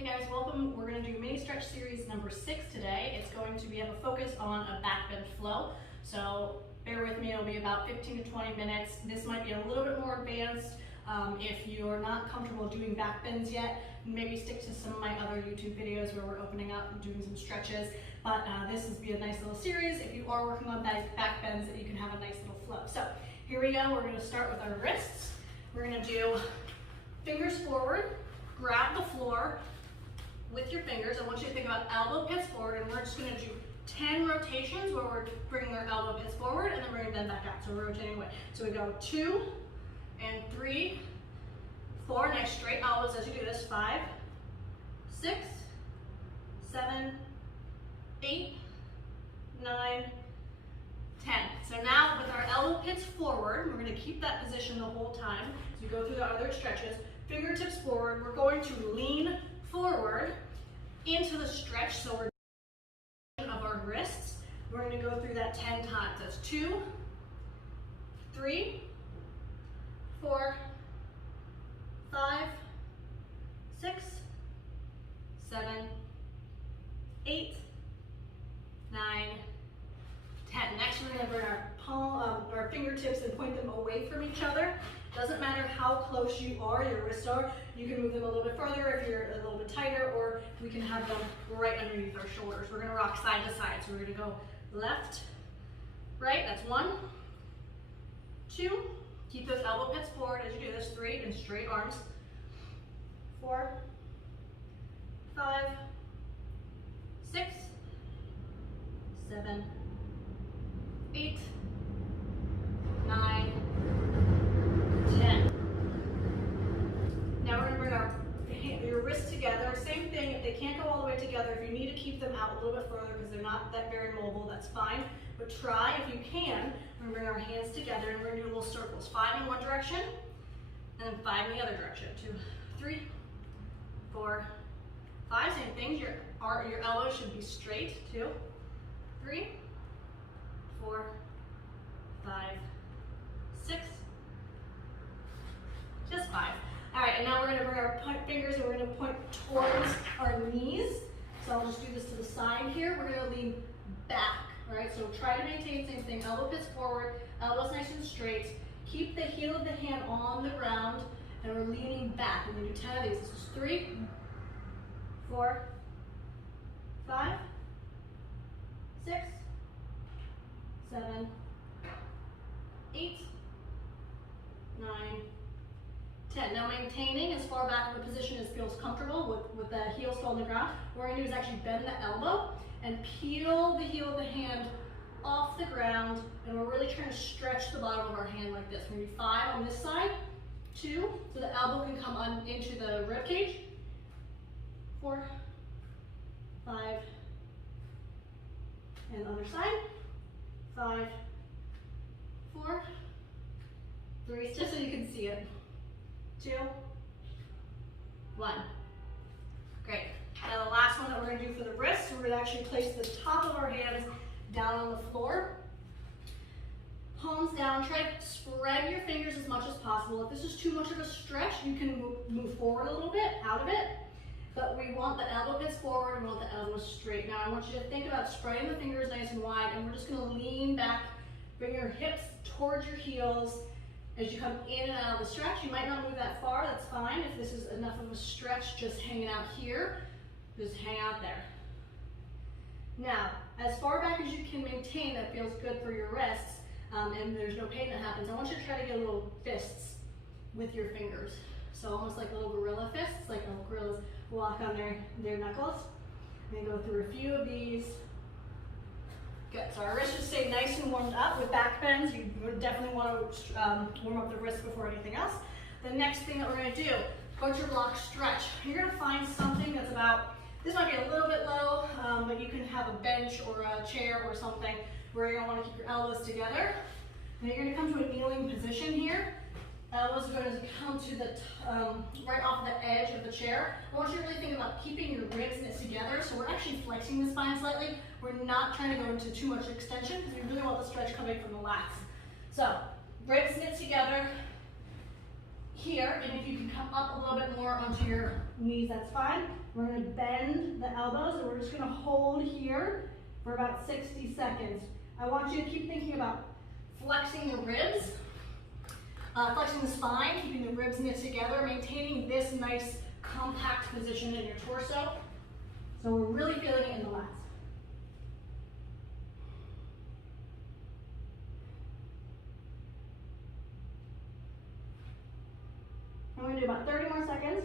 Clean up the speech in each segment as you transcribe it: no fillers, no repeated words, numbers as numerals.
Hey guys, welcome. We're going to do mini stretch series number 6 today. It's going to be have a focus on a back bend flow. So bear with me, it'll be about 15 to 20 minutes. This might be a little bit more advanced. If you're not comfortable doing back bends yet, maybe stick to some of my other YouTube videos where we're opening up and doing some stretches. But this will be a nice little series if you are working on back bends that you can have a nice little flow. So here we go. We're going to start with our wrists. We're going to do fingers forward, grab the floor with your fingers. I want you to think about elbow pits forward, and we're just going to do 10 rotations where we're bringing our elbow pits forward and then bringing them back out. So we're rotating away. So we go 2 and 3, 4. Nice straight elbows as you do this. 5, 6, 7, 8, 9, 10. So now with our elbow pits forward, we're going to keep that position the whole time. So you go through the other stretches. Fingertips forward. We're going to lean forward into the stretch. So we're of our wrists. We're going to go through that 10 times. That's 2, 3, 4, 5, 6, 7, 8, 9, 10. Next, we're going to bring our fingertips and point them away from each other. Doesn't matter how close your wrists are. You can move them a little bit further if you're a little bit tighter, or we can have them right underneath our shoulders. We're going to rock side to side. So we're going to go left, right. That's 1, 2. Keep those elbow pits forward as you do this. 3, and straight arms. 4, 5, 6, 7, 8, 9, 10. Now we're going to bring your wrists together. Same thing, if they can't go all the way together, if you need to keep them out a little bit further because they're not that very mobile, that's fine. But try, if you can, we're going to bring our hands together and we're going to do little circles. 5 in one direction, and then 5 in the other direction. 2, 3, 4, 5. Same thing, your elbows should be straight. 2, 3, 4, 5, 6, just 5. All right, and now we're going to bring our fingers and we're going to point towards our knees. So I'll just do this to the side here. We're going to lean back, all right? So try to maintain the same thing. Elbow pits forward, elbows nice and straight. Keep the heel of the hand on the ground, and we're leaning back. We're going to do 10 of these. This is 3, 4, 5, 6, 7, 8, 9, 10. Now maintaining as far back of a position as feels comfortable with the heel still on the ground. What we're going to do is actually bend the elbow and peel the heel of the hand off the ground, and we're really trying to stretch the bottom of our hand like this. We're going to do 5 on this side, 2, so the elbow can come on into the rib cage, 4, 5, and the other side, 5, 4, 3, just so you can see it. 2, 1. Great. Now the last one that we're going to do for the wrists, we're going to actually place the top of our hands down on the floor. Palms down. Try to spread your fingers as much as possible. If this is too much of a stretch, you can move forward a little bit, out of it. But we want the elbow pits forward and we want the elbows straight. Now I want you to think about spreading the fingers nice and wide, and we're just going to lean back, bring your hips towards your heels. As you come in and out of the stretch, you might not move that far, that's fine. If this is enough of a stretch, just hanging out here, just hang out there. Now, as far back as you can maintain that feels good for your wrists, and there's no pain that happens, I want you to try to get little fists with your fingers. So almost like little gorilla fists, like gorillas walk on their knuckles. And go through a few of these. Good, so our wrists should stay nice and warmed up. With back bends, you would definitely want to warm up the wrist before anything else. The next thing that we're going to do, butcher block stretch. You're going to find something that's about, this might be a little bit low, but you can have a bench or a chair or something where you're going to want to keep your elbows together. And you're going to come to a kneeling position here. Elbows are going to come to the right off the edge of the chair. I want you to really think about keeping your ribs knit together. So we're actually flexing the spine slightly. We're not trying to go into too much extension because we really want the stretch coming from the lats. So ribs knit together, here, and if you can come up a little bit more onto your knees, that's fine. We're gonna bend the elbows, and we're just gonna hold here for about 60 seconds. I want you to keep thinking about flexing the ribs, flexing the spine, keeping the ribs knit together, maintaining this nice compact position in your torso. So we're really feeling it in the lats. I'm going to do about 30 more seconds.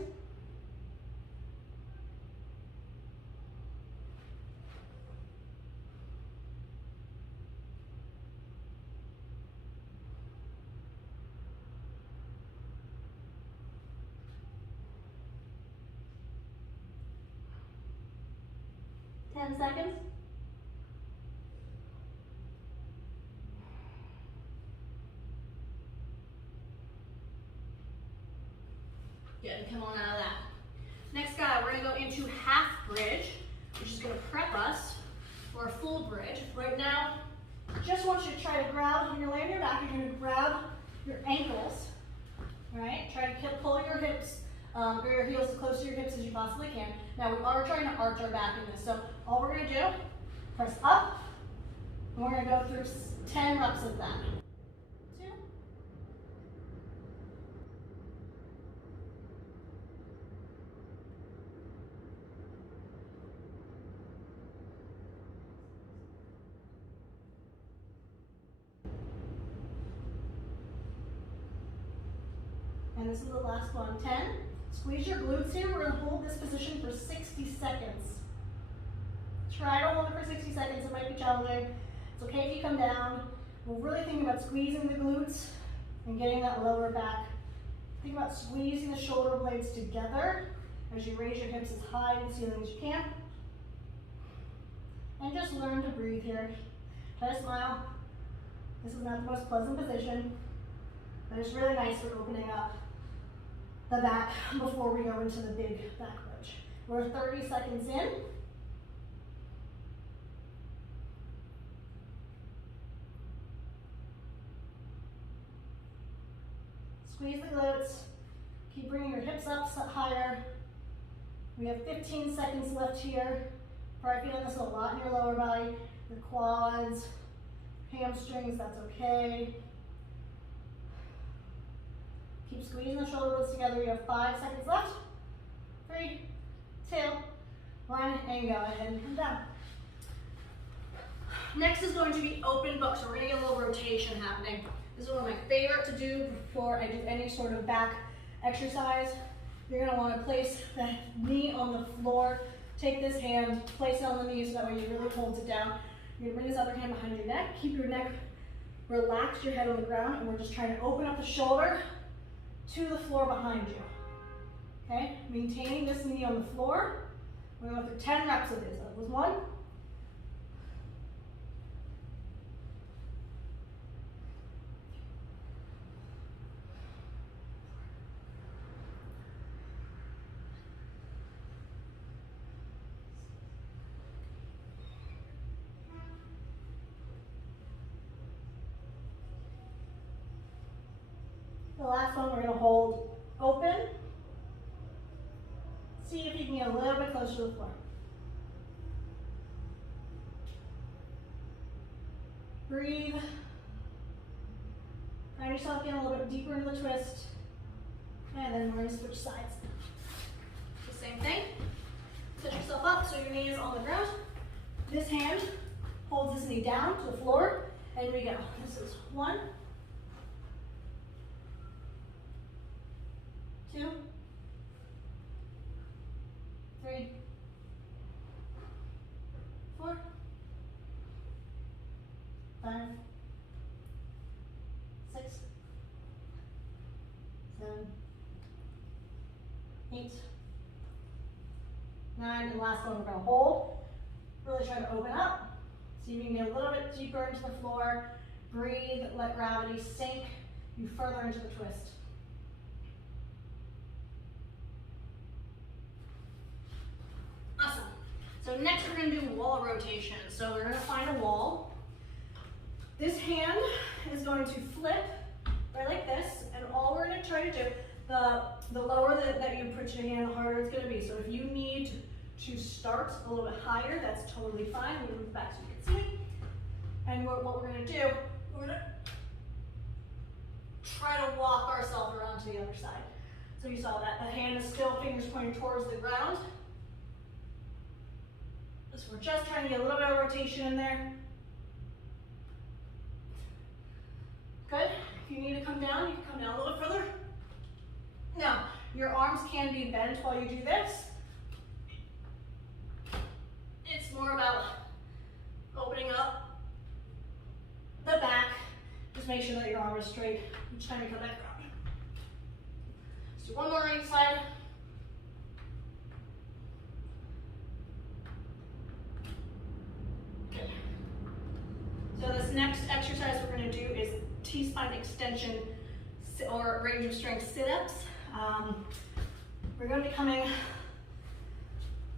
Ten seconds. Good, come on out of that. Next guy, we're gonna go into half bridge, which is gonna prep us for a full bridge. Right now, just want you to try to grab, when you're laying on your back, you're gonna grab your ankles, all right? Try to pull your hips, or your heels as close to your hips as you possibly can. Now we are trying to arch our back in this, so all we're gonna do, press up, and we're gonna go through 10 reps of that. 2. And this is the last one, 10. Squeeze your glutes here. We're gonna hold this position for 60 seconds. Try to hold it for 60 seconds, it might be challenging. It's okay if you come down. We're really thinking about squeezing the glutes and getting that lower back. Think about squeezing the shoulder blades together as you raise your hips as high to the ceiling as you can. And just learn to breathe here. Try to smile. This is not the most pleasant position, but it's really nice for opening up the back before we go into the big back bridge. We're 30 seconds in. Squeeze the glutes. Keep bringing your hips up higher. We have 15 seconds left here. Probably feeling this a lot in your lower body, your quads, hamstrings, that's okay. Keep squeezing the shoulder blades together. You have 5 seconds left. 3, 2, 1, and go ahead and come down. Next is going to be open book, so we're gonna get a little rotation happening. This is one of my favorite to do before I do any sort of back exercise. You're gonna wanna place the knee on the floor. Take this hand, place it on the knee so that way you really hold it down. You're gonna bring this other hand behind your neck. Keep your neck relaxed, your head on the ground, and we're just trying to open up the shoulder to the floor behind you. Okay, maintaining this knee on the floor. We're going to go through 10 reps of this. That was 1. The last one we're going to hold open. See if you can get a little bit closer to the floor. Breathe. Find yourself getting a little bit deeper into the twist. And then we're going to switch sides. The same thing. Set yourself up so your knee is on the ground. This hand holds this knee down to the floor. And we go. This is 1, 2, 3, 4, 5, 6, 7, 8, 9, and the last one we're going to hold. Really try to open up. So you can get a little bit deeper into the floor. Breathe, let gravity sink you further into the twist. Awesome. So next we're going to do wall rotation. So we're going to find a wall. This hand is going to flip right like this, and all we're going to try to do, the lower that you put your hand, the harder it's gonna be. So if you need to start a little bit higher, that's totally fine. We move back so you can see me. And what we're gonna do, we're gonna try to walk ourselves around to the other side. So you saw that. The hand is still, fingers pointing towards the ground. So we're just trying to get a little bit of rotation in there. Good. If you need to come down, you can come down a little bit further. Now, your arms can be bent while you do this. It's more about opening up the back. Just make sure that your arm is straight each time you come back around. Let's do one more on each side. Good. So this next exercise we're going to do is T-spine extension or range of strength sit-ups. We're going to be coming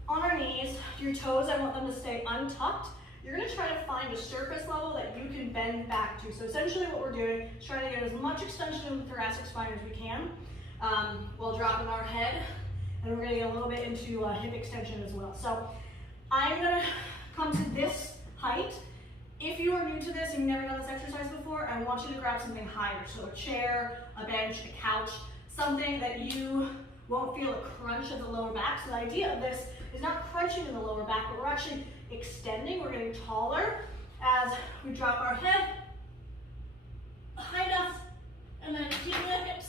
on our knees. Your toes, I want them to stay untucked. You're going to try to find a surface level that you can bend back to. So essentially what we're doing is trying to get as much extension of the thoracic spine as we can while dropping our head. And we're going to get a little bit into hip extension as well. So I'm going to come to this height. If you are new to this and you've never done this exercise before, I want you to grab something higher. So a chair, a bench, a couch, something that you won't feel a crunch of the lower back. So the idea of this is not crunching in the lower back, but we're actually extending. We're getting taller as we drop our head high enough, and then keeping the hips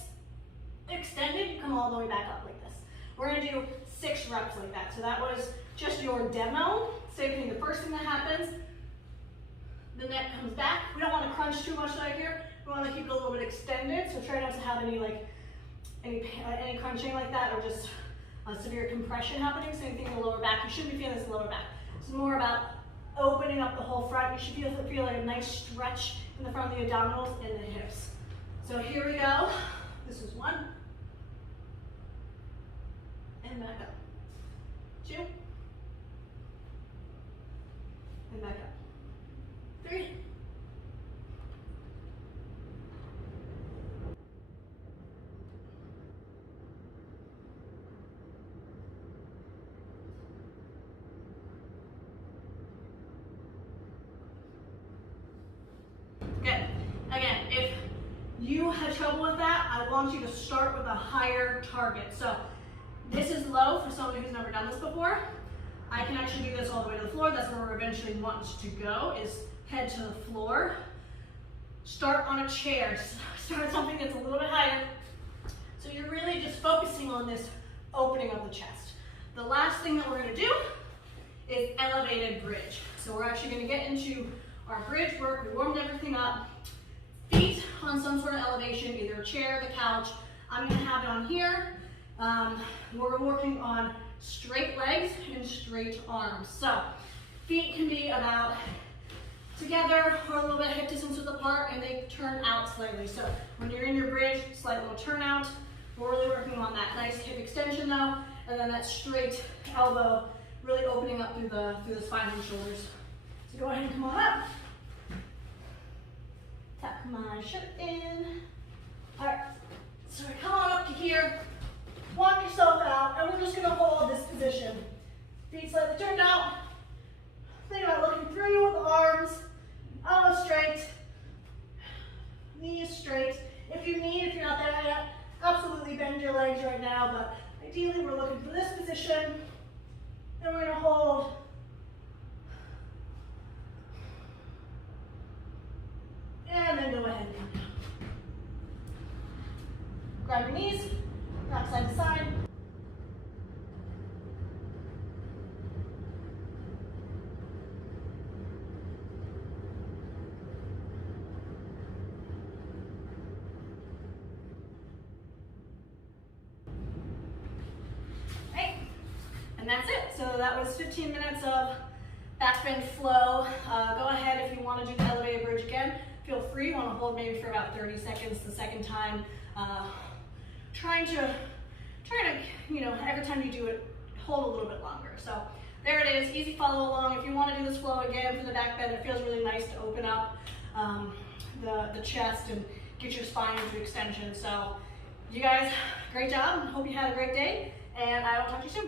extended, you come all the way back up like this. We're going to do 6 reps like that. So that was just your demo. Same thing, the first thing that happens, the neck comes back. We don't want to crunch too much right here. We want to keep it a little bit extended. So try not to have any any crunching like that, or just a severe compression happening. Same thing in the lower back. You shouldn't be feeling this lower back. It's more about opening up the whole front. You should feel like a nice stretch in the front of the abdominals and the hips. So here we go. This is 1. And back up. 2. And back up. 3. Good. Again, if you have trouble with that, I want you to start with a higher target. So this is low for somebody who's never done this before. I can actually do this all the way to the floor. That's where we're eventually want to go, is head to the floor. Start on a chair. Start something that's a little bit higher. So you're really just focusing on this opening of the chest. The last thing that we're going to do is elevated bridge. So we're actually going to get into our bridge work. We warmed everything up. Feet on some sort of elevation, either a chair, the couch. I'm going to have it on here. We're working on straight legs and straight arms. So feet can be about together or a little bit hip distance apart, and they turn out slightly. So when you're in your bridge, slight little turnout. We're really working on that nice hip extension though, and then that straight elbow really opening up through the spine and shoulders. So go ahead and come on up. Tuck my shirt in. All right, so come on up to here. Walk yourself out, and we're just gonna hold this position. Feet slightly turned out. Think about looking through with the arms, elbows straight, knees straight. If you need, if you're not there yet, absolutely bend your legs right now, but ideally we're looking for this position, and we're gonna hold. And then go ahead and come down. Grab your knees, rock side to side. Right, and that's it. So that was 15 minutes of backbend flow. Go ahead if you want to do the elevated bridge again. Feel free. You want to hold maybe for about 30 seconds the second time. Trying to, you know, every time you do it, hold a little bit longer. So there it is, easy follow along. If you want to do this flow again for the back bend, it feels really nice to open up the chest and get your spine into extension. So You guys, great job. Hope you had a great day, and I will talk to you soon.